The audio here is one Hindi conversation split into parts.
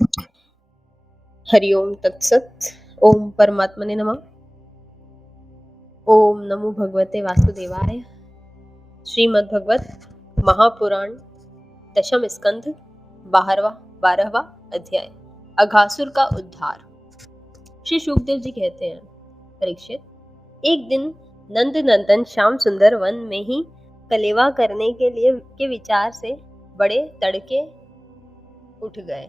हरि ओम तत्सत। ओम परमात्मने नमः। ओम नमो भगवते वासुदेवाय। श्रीमद् भगवत महापुराण दशम स्कंध 12वां अध्याय अघासुर का उद्धार। श्री शुकदेव जी कहते हैं, परीक्षित, एक दिन नंद नंदन श्याम सुंदर वन में ही कलेवा करने के विचार से बड़े तड़के उठ गए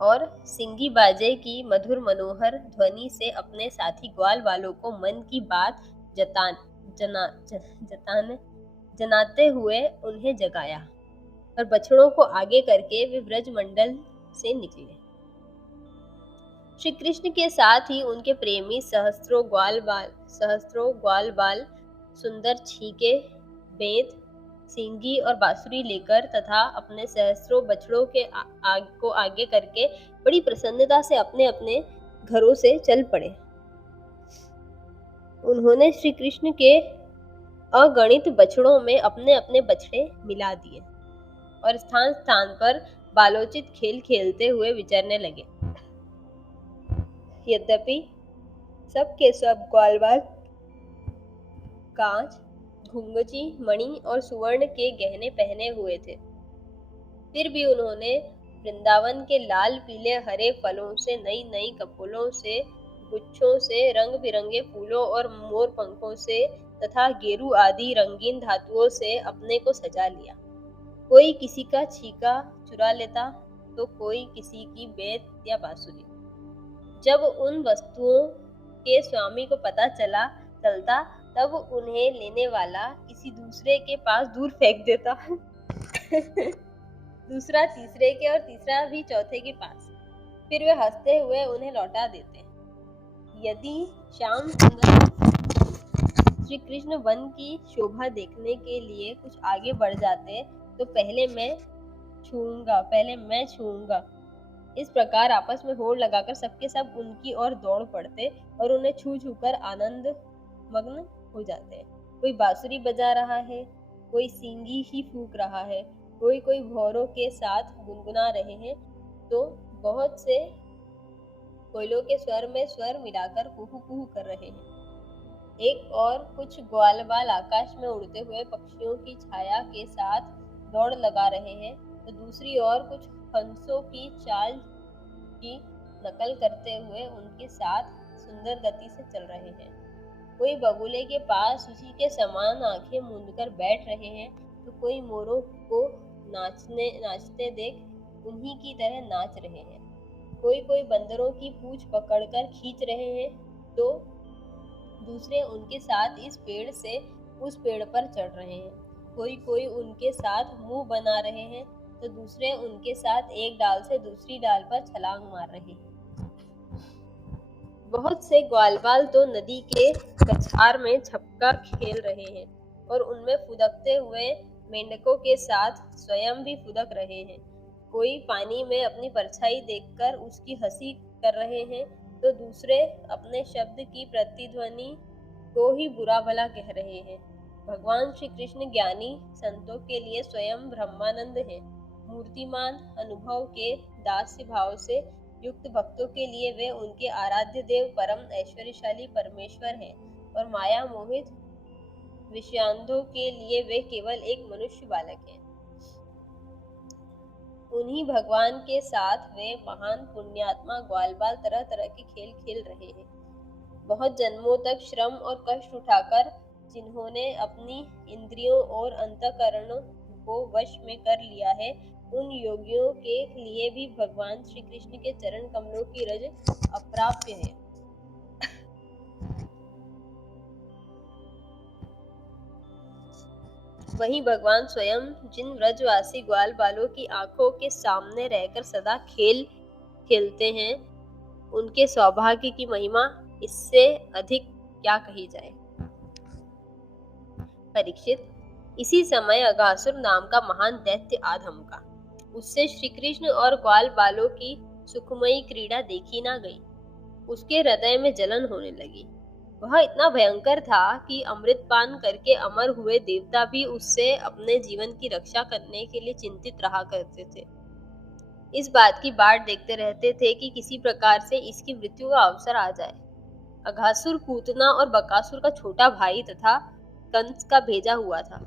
और सिंगी बाजे की मधुर मनोहर ध्वनि से अपने साथी ग्वाल वालों को मन की बात जनाते हुए उन्हें जगाया और बछड़ों को आगे करके वे ब्रज मंडल से निकले। श्री कृष्ण के साथ ही उनके प्रेमी सहस्त्रों ग्वाल बाल सुंदर छीके बेंत सिंगी और बांसुरी लेकर तथा अपने सहस्त्रों बछड़ों को आगे करके बड़ी प्रसन्नता से अपने अपने घरों से चल पड़े। उन्होंने श्री कृष्ण के अगणित बछड़ों में अपने अपने बछड़े मिला दिए और स्थान स्थान पर बालोचित खेल खेलते हुए विचरने लगे। यद्यपि सबके सब ग्वालवाल कांच, घुंघची, मणि और सुवर्ण के गहने पहने हुए थे, फिर भी उन्होंने वृंदावन के लाल पीले हरे फलों से, नई नई कपोलों से, गुच्छों से, रंग बिरंगे फूलों और मोर पंखों से तथा गेरू आदि रंगीन धातुओं से अपने को सजा लिया। कोई किसी का छीका चुरा लेता तो कोई किसी की बेत या बांसुरी। जब उन वस्तुओं के स्वामी को पता चलता तब उन्हें लेने वाला किसी दूसरे के पास दूर फेंक देता दूसरा तीसरे के और तीसरा भी चौथे के पास। फिर वे हंसते हुए उन्हें लौटा देते। यदि श्याम सुंदर श्री कृष्ण वन की शोभा देखने के लिए कुछ आगे बढ़ जाते तो पहले मैं छूऊंगा। इस प्रकार आपस में होड़ लगाकर सबके सब उनकी ओर दौड़ पड़ते और उन्हें छू छू कर आनंद मग्न हो जाते। कोई बांसुरी बजा रहा है, कोई सींगी ही फूंक रहा है, कोई भौरों के साथ गुनगुना रहे हैं, तो बहुत से कोयलों के स्वर में स्वर मिलाकर कुहू कुहू कर रहे हैं। एक और कुछ ग्वालबाल आकाश में उड़ते हुए पक्षियों की छाया के साथ दौड़ लगा रहे हैं, तो दूसरी ओर कुछ हंसों की चाल की नकल करते हुए उनके साथ सुंदर गति से चल रहे हैं। कोई बगुले के पास उसी के समान आंखें मूंदकर बैठ रहे हैं, तो कोई मोरों को नाचते देख उन्हीं की तरह नाच रहे हैं। कोई बंदरों की पूंछ पकड़कर खींच रहे हैं, तो दूसरे उनके साथ इस पेड़ से उस पेड़ पर चढ़ रहे हैं। कोई उनके साथ मुंह बना रहे हैं, तो दूसरे उनके साथ एक डाल से दूसरी डाल पर छलांग मार रहे हैं। बहुत से ग्वालबाल तो नदी के कछार में छपका खेल रहे हैं और उनमें फुदकते हुए मेंढकों के साथ स्वयं भी फुदक रहे हैं। कोई पानी में अपनी परछाई देखकर उसकी हंसी कर रहे हैं, तो दूसरे अपने शब्द की प्रतिध्वनि को ही बुरा भला कह रहे हैं। भगवान श्री कृष्ण ज्ञानी संतों के लिए स्वयं ब्रह्मानंद है। मूर्तिमान अनुभव के दास्य भाव से युक्त भक्तों के लिए वे उनके आराध्य देव परम ऐश्वर्यशाली परमेश्वर हैं और माया मोहित विषयांधों के लिए वे केवल एक मनुष्य बालक हैं। उन्हीं भगवान के साथ वे महान पुण्यात्मा ग्वालबाल तरह तरह के खेल खेल रहे हैं। बहुत जन्मों तक श्रम और कष्ट उठाकर जिन्होंने अपनी इंद्रियों और अंतःकरण को वश में कर लिया है, उन योगियों के लिए भी भगवान श्री कृष्ण के चरण कमलों की रज अप्राप्य है। वहीं भगवान स्वयं जिन व्रजवासी ग्वाल बालों की आंखों के सामने रहकर सदा खेल खेलते हैं, उनके सौभाग्य की महिमा इससे अधिक क्या कही जाए। परीक्षित, इसी समय अघासुर नाम का महान दैत्य आ धमका। उससे श्री कृष्ण और ग्वाल बालों की सुखमयी क्रीड़ा देखी ना गई। उसके हृदय में जलन होने लगी। वह इतना भयंकर था कि अमृत पान करके अमर हुए देवता भी उससे अपने जीवन की रक्षा करने के लिए चिंतित रहा करते थे। इस बात की बाट देखते रहते थे कि किसी प्रकार से इसकी मृत्यु का अवसर आ जाए। अघासुर पूतना और बकासुर का छोटा भाई तथा कंस का भेजा हुआ था।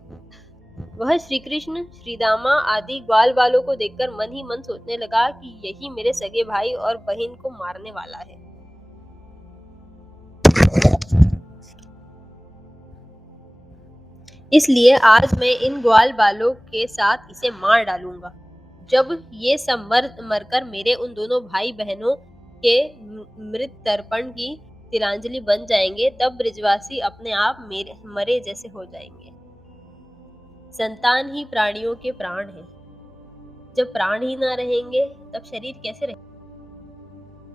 वह श्री कृष्ण, श्रीदामा आदि ग्वाल बालों को देखकर मन ही मन सोचने लगा कि यही मेरे सगे भाई और बहन को मारने वाला है। इसलिए आज मैं इन ग्वाल बालों के साथ इसे मार डालूंगा। जब ये सब मरकर मेरे उन दोनों भाई बहनों के मृत तर्पण की तिलांजलि बन जाएंगे, तब ब्रजवासी अपने आप मरे जैसे हो जाएंगे। संतान ही प्राणियों के प्राण हैं। जब प्राण ही ना रहेंगे तब शरीर कैसे रहेगा?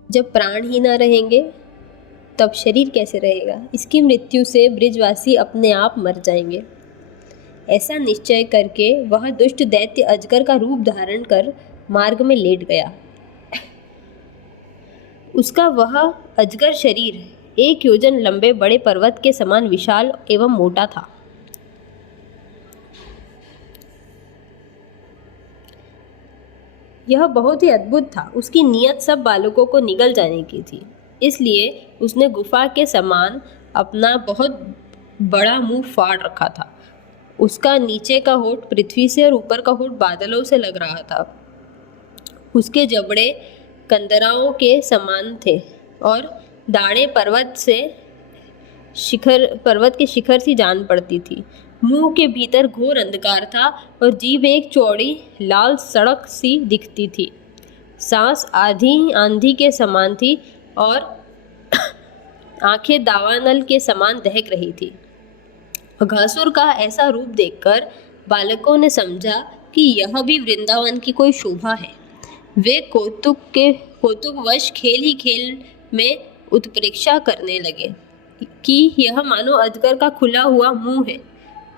जब प्राण ही ना रहेंगे तब शरीर कैसे रहेगा? इसकी मृत्यु से ब्रजवासी अपने आप मर जाएंगे। ऐसा निश्चय करके वह दुष्ट दैत्य अजगर का रूप धारण कर मार्ग में लेट गया। उसका वह अजगर शरीर 1 योजन लंबे बड़े पर्वत के समान विशाल एवं मोटा था। यह बहुत ही अद्भुत था। उसकी नियत सब बालकों को निगल जाने की थी, इसलिए उसने गुफा के समान अपना बहुत बड़ा मुंह फाड़ रखा था। उसका नीचे का होठ पृथ्वी से और ऊपर का होठ बादलों से लग रहा था। उसके जबड़े कंदराओं के समान थे और दाढ़ें पर्वत के शिखर सी जान पड़ती थी। मुंह के भीतर घोर अंधकार था और जीभ एक चौड़ी लाल सड़क सी दिखती थी। सांस आंधी के समान थी और आंखें दावानल के समान दहक रही थी। अघासुर का ऐसा रूप देखकर बालकों ने समझा कि यह भी वृंदावन की कोई शोभा है। वे कौतुकवश खेल ही खेल में उत्प्रेक्षा करने लगे कि यह मानो अजगर का खुला हुआ मुंह है।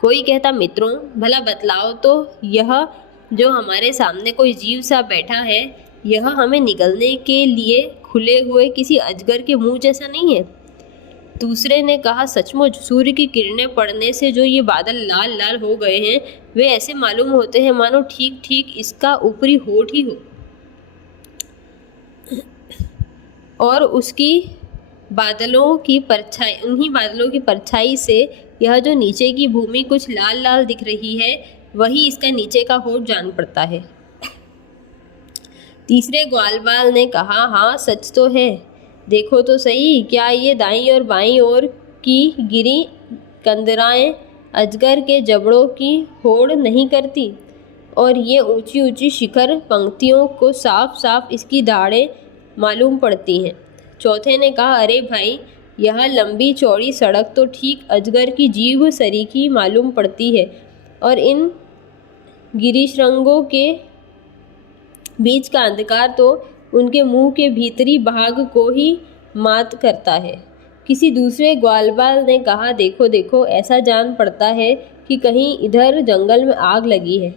कोई कहता, मित्रों भला बतलाओ तो, यह जो हमारे सामने कोई जीव सा बैठा है, यह हमें निगलने के लिए खुले हुए किसी अजगर के मुंह जैसा नहीं है? दूसरे ने कहा, सचमुच सूर्य की किरणें पड़ने से जो ये बादल लाल लाल हो गए हैं, वे ऐसे मालूम होते हैं मानो ठीक ठीक इसका ऊपरी होठ ही हो, और उन्हीं बादलों की परछाई से यह जो नीचे की भूमि कुछ लाल लाल दिख रही है, वही इसका नीचे का होठ जान पड़ता है। तीसरे ग्वालबाल ने कहा, हाँ सच तो है, देखो तो सही, क्या ये दाईं और बाईं ओर की गिरी कंदराएं अजगर के जबड़ों की होड़ नहीं करती? और ये ऊंची ऊंची शिखर पंक्तियों को साफ साफ इसकी दाढ़ें मालूम पड़ती हैं। चौथे ने कहा, अरे भाई, यह लंबी चौड़ी सड़क तो ठीक अजगर की जीभ सरीखी मालूम पड़ती है, और इन गिरिशृंगों के बीच का अंधकार तो उनके मुंह के भीतरी भाग को ही मात करता है। किसी दूसरे ग्वालबाल ने कहा, देखो देखो, ऐसा जान पड़ता है कि कहीं इधर जंगल में आग लगी है।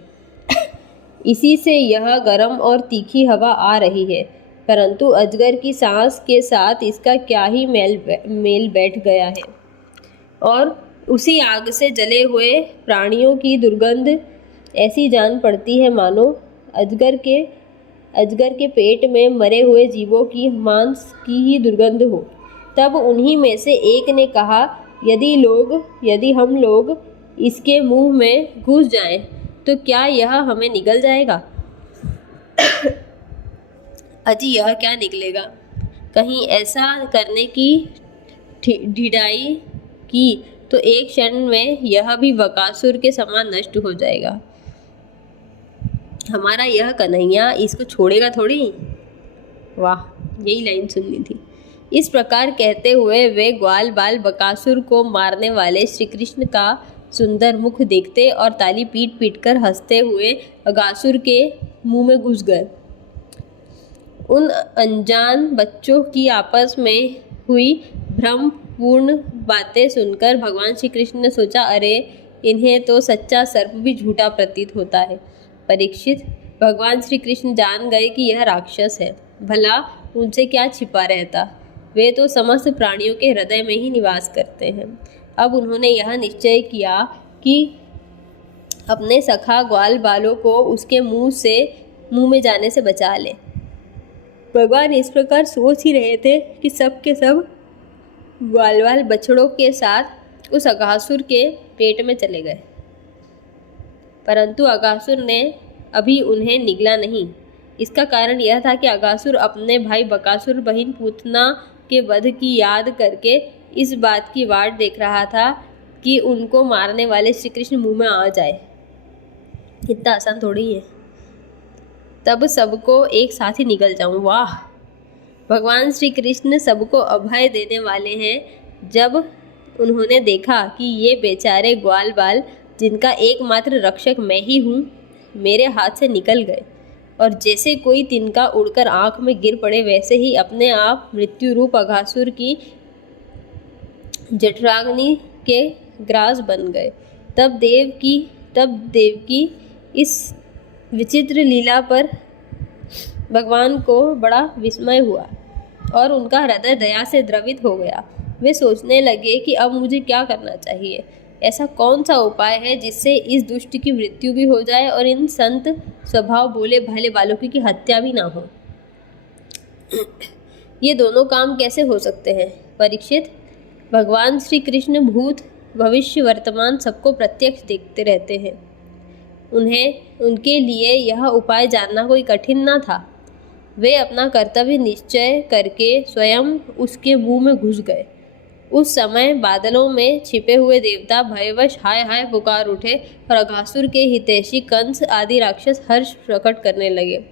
इसी से यह गर्म और तीखी हवा आ रही है, परंतु अजगर की सांस के साथ इसका क्या ही मेल बैठ गया है। और उसी आग से जले हुए प्राणियों की दुर्गंध ऐसी जान पड़ती है मानो अजगर के पेट में मरे हुए जीवों की मांस की ही दुर्गंध हो। तब उन्हीं में से एक ने कहा, यदि हम लोग इसके मुंह में घुस जाएं, तो क्या यह हमें निगल जाएगा? अजी, यह क्या निकलेगा? कहीं ऐसा करने की ढिठाई की तो एक क्षण में यह भी बकासुर के समान नष्ट हो जाएगा। हमारा यह कन्हैया इसको छोड़ेगा थोड़ी। वाह, यही लाइन सुननी थी। इस प्रकार कहते हुए वे ग्वाल बाल बकासुर को मारने वाले श्री कृष्ण का सुंदर मुख देखते और ताली पीट पीट कर हंसते हुए अघासुर के मुंह में घुस गए। उन अनजान बच्चों की आपस में हुई भ्रमपूर्ण बातें सुनकर भगवान श्री कृष्ण ने सोचा, अरे इन्हें तो सच्चा सर्प भी झूठा प्रतीत होता है। परीक्षित, भगवान श्री कृष्ण जान गए कि यह राक्षस है। भला उनसे क्या छिपा रहता, वे तो समस्त प्राणियों के हृदय में ही निवास करते हैं। अब उन्होंने यह निश्चय किया कि अपने सखा ग्वाल बालों को उसके मुंह से मुंह में जाने से बचा ले। भगवान इस प्रकार सोच ही रहे थे कि सब के सब ग्वाल बछड़ों के साथ उस अघासुर के पेट में चले गए, परंतु अघासुर ने अभी उन्हें निगला नहीं। इसका कारण यह था कि अघासुर अपने भाई बकासुर बहिन पूतना के वध की याद करके इस बात की वाट देख रहा था कि उनको मारने वाले श्री कृष्ण मुंह में आ जाए। इतना आसान थोड़ी है, तब सबको एक साथ ही निकल जाऊं। वाह, भगवान श्री कृष्ण सबको अभय देने वाले हैं। जब उन्होंने देखा कि ये बेचारे ग्वाल बाल, जिनका एकमात्र रक्षक मैं ही हूँ, मेरे हाथ से निकल गए और जैसे कोई तिनका उड़कर आंख में गिर पड़े, वैसे ही अपने आप मृत्यु रूप अघासुर की जठराग्नि के ग्रास बन गए। तब देवकी इस विचित्र लीला पर भगवान को बड़ा विस्मय हुआ और उनका हृदय दया से द्रवित हो गया। वे सोचने लगे कि अब मुझे क्या करना चाहिए। ऐसा कौन सा उपाय है जिससे इस दुष्ट की मृत्यु भी हो जाए और इन संत स्वभाव भोले भाले बालकों की हत्या भी ना हो। ये दोनों काम कैसे हो सकते हैं परीक्षित? भगवान श्री कृष्ण भूत भविष्य वर्तमान सबको प्रत्यक्ष देखते रहते हैं। उनके लिए यह उपाय जानना कोई कठिन न था। वे अपना कर्तव्य निश्चय करके स्वयं उसके मुंह में घुस गए। उस समय बादलों में छिपे हुए देवता भयवश हाय हाय पुकार उठे और अघासुर के हितैषी कंस आदि राक्षस हर्ष प्रकट करने लगे।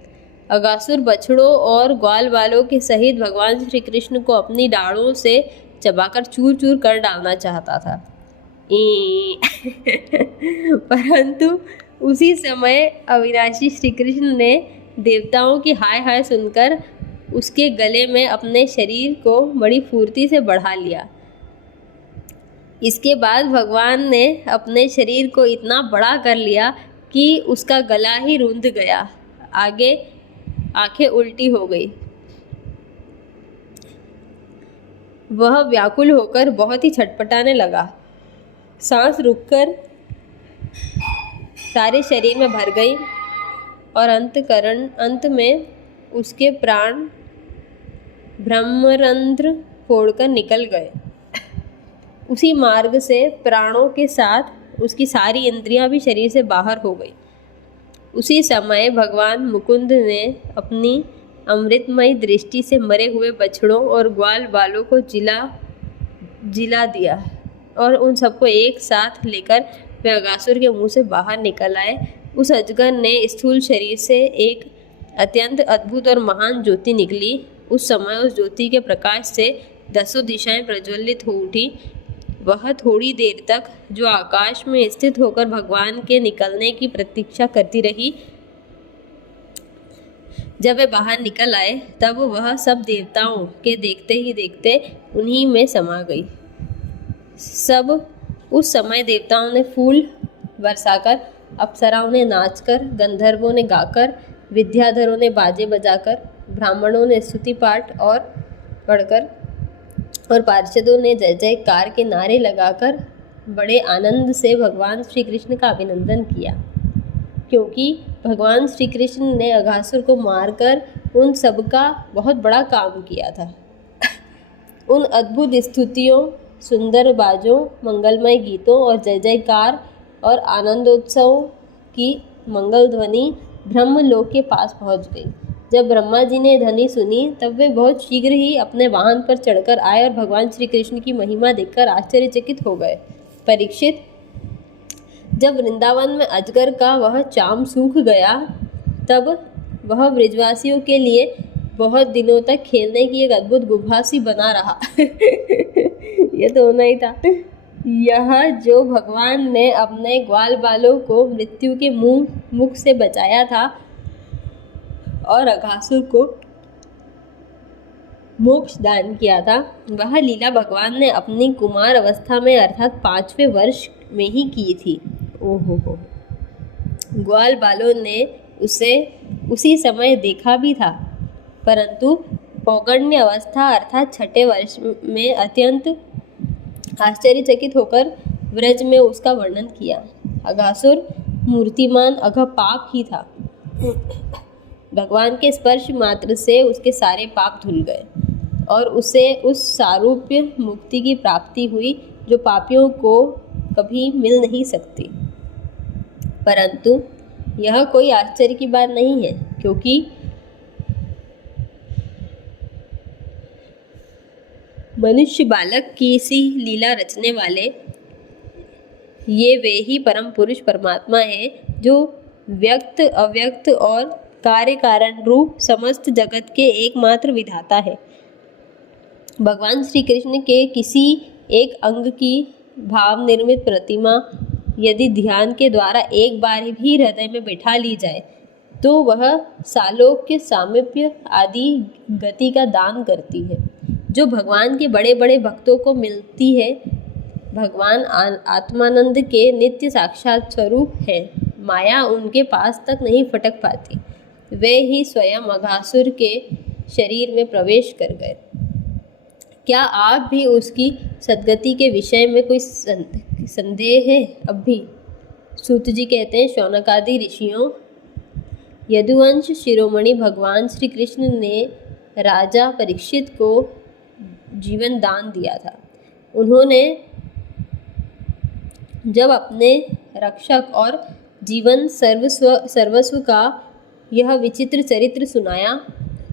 अघासुर बछड़ों और ग्वाल बालों के सहित भगवान श्री कृष्ण को अपनी डाढ़ों से चबाकर चूर चूर कर डालना चाहता था। परंतु उसी समय अविनाशी श्री कृष्ण ने देवताओं की हाय हाय सुनकर उसके गले में अपने शरीर को बड़ी फुर्ती से बढ़ा लिया। इसके बाद भगवान ने अपने शरीर को इतना बड़ा कर लिया कि उसका गला ही रुंध गया, आगे आंखें उल्टी हो गई। वह व्याकुल होकर बहुत ही छटपटाने लगा। सांस रुककर सारे शरीर में भर गई और अंत में उसके प्राण ब्रह्मरंध्र फोड़कर निकल गए। उसी मार्ग से प्राणों के साथ उसकी सारी इंद्रियां भी शरीर से बाहर हो गई। उसी समय भगवान मुकुंद ने अपनी अमृतमयी दृष्टि से मरे हुए बछड़ों और ग्वाल बालों को जिला दिया और उन सबको एक साथ लेकर वे अघासुर के मुंह से बाहर निकल आए। उस अजगर ने स्थूल शरीर से एक अत्यंत अद्भुत और महान ज्योति निकली। उस समय उस ज्योति के प्रकाश से 10 दिशाएं प्रज्वलित हो उठी। वह थोड़ी देर तक जो आकाश में स्थित होकर भगवान के निकलने की प्रतीक्षा करती रही। जब वे बाहर निकल आए तब वह सब देवताओं के देखते ही देखते उन्हीं में समा गई। उस समय देवताओं ने फूल बरसाकर, अप्सराओं ने नाचकर, गंधर्वों ने गाकर, विद्याधरों ने बाजे बजाकर, ब्राह्मणों ने स्तुति पाठ और पढ़कर और पार्षदों ने जय जयकार के नारे लगाकर बड़े आनंद से भगवान श्री कृष्ण का अभिनंदन किया, क्योंकि भगवान श्री कृष्ण ने अघासुर को मारकर उन सबका बहुत बड़ा काम किया था। उन अद्भुत स्तुतियों, सुंदर बाजों, मंगलमय गीतों और जय जयकार और आनंदोत्सव की मंगल ध्वनि ब्रह्मलोक के पास पहुंच गई। जब ब्रह्मा जी ने ध्वनि सुनी तब वे बहुत शीघ्र ही अपने वाहन पर चढ़कर आए और भगवान श्री कृष्ण की महिमा देखकर आश्चर्यचकित हो गए। परीक्षित, जब वृंदावन में अजगर का वह चाम सूख गया तब वह ब्रजवासियों के लिए बहुत दिनों तक खेलने की एक अद्भुत गुफा सी बना रहा। ये तो होना ही था। यह जो भगवान ने अपने ग्वाल बालों को मृत्यु के मुख से बचाया था और अघासुर को मोक्ष दान किया था, वह लीला भगवान ने अपनी कुमार अवस्था में अर्थात 5वें वर्ष में ही की थी। ओहो हो, ग्वाल बालों ने उसे उसी समय देखा भी था, परंतु पौगण्य अवस्था अर्थात 6ठे वर्ष में अत्यंत आश्चर्यचकित होकर व्रज में उसका वर्णन किया। अघासुर मूर्तिमान अघपाप ही था। भगवान के स्पर्श मात्र से उसके सारे पाप धुल गए और उसे उस सारूप्य मुक्ति की प्राप्ति हुई जो पापियों को कभी मिल नहीं सकती। परंतु यह कोई आश्चर्य की बात नहीं है, क्योंकि मनुष्य बालक की सी लीला रचने वाले ये वे ही परम पुरुष परमात्मा हैं जो व्यक्त अव्यक्त और कार्य कारण रूप समस्त जगत के एकमात्र विधाता है। भगवान श्री कृष्ण के किसी एक अंग की भाव निर्मित प्रतिमा यदि ध्यान के द्वारा एक बार भी हृदय में बैठा ली जाए तो वह सालोक्य सामीप्य आदि गति का दान करती है जो भगवान के बड़े बड़े भक्तों को मिलती है। भगवान आत्मानंद के नित्य साक्षात स्वरूप है। माया उनके पास तक नहीं फटक पाती। वे ही स्वयं अघासुर के शरीर में प्रवेश कर गए। क्या आप भी उसकी सद्गति के विषय में कोई संदेह है? अब भी सूत जी कहते हैं, शौनकादि ऋषियों, यदुवंश शिरोमणि भगवान श्री कृष्ण ने राजा परीक्षित को जीवन दान दिया था। उन्होंने जब अपने रक्षक और जीवन सर्वस्व का यह विचित्र चरित्र सुनाया,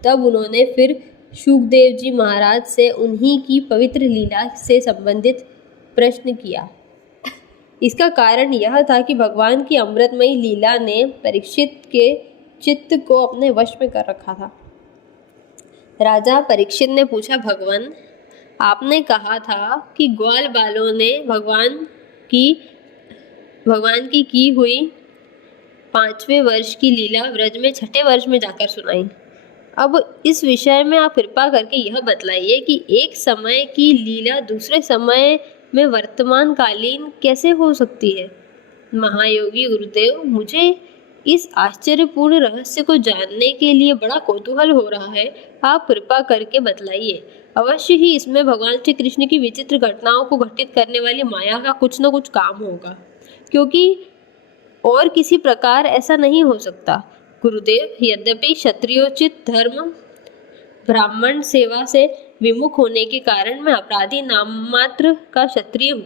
तब उन्होंने फिर शुकदेव जी महाराज से उन्हीं की पवित्र लीला से संबंधित प्रश्न किया। इसका कारण यह था कि भगवान की अमृतमयी लीला ने परीक्षित के चित्त को अपने वश में कर रखा था। राजा परीक्षित ने पूछा, भगवान, आपने कहा था कि ग्वाल बालों ने भगवान की हुई 5वें वर्ष की लीला व्रज में 6ठे वर्ष में जाकर सुनाई। अब इस विषय में आप कृपा करके यह बतलाइए कि एक समय की लीला दूसरे समय में वर्तमान कालीन कैसे हो सकती है। महायोगी गुरुदेव, मुझे इस आश्चर्यपूर्ण रहस्य को जानने के लिए बड़ा कौतूहल हो रहा है। आप कृपा करके बतलाइए। अवश्य ही इसमें भगवान श्री कृष्ण की विचित्र घटनाओं को घटित करने वाली माया का कुछ न कुछ काम होगा, क्योंकि और किसी प्रकार ऐसा नहीं हो सकता। गुरुदेव, यद्यपि क्षत्रियोचित धर्म ब्राह्मण सेवा से विमुख होने के कारण मैं अपराधी नाम मात्र का क्षत्रिय हूँ,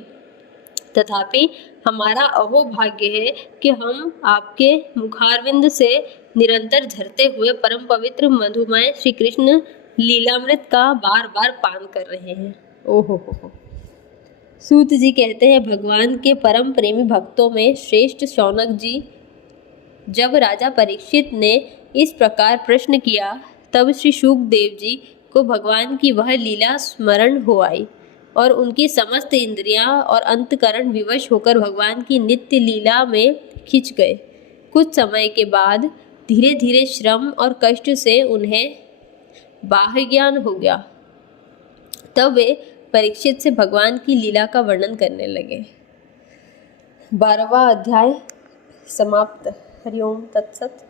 तथापि हमारा अहोभाग्य है कि हम आपके मुखारविंद से निरंतर झरते हुए परम पवित्र मधुमय श्री कृष्ण लीलामृत का बार बार पान कर रहे हैं। ओहो हो। सूत जी कहते हैं, भगवान के परम प्रेमी भक्तों में श्रेष्ठ शौनक जी, जब राजा परीक्षित ने इस प्रकार प्रश्न किया तब श्री शुकदेव जी को भगवान की वह लीला स्मरण हो आई और उनकी समस्त इंद्रियां और अंतकरण विवश होकर भगवान की नित्य लीला में खिंच गए। कुछ समय के बाद धीरे धीरे श्रम और कष्ट से उन्हें बाह्य ज्ञान हो गया। तब वे परीक्षित से भगवान की लीला का वर्णन करने लगे। 12वां अध्याय समाप्त। हरिओम तत्सत।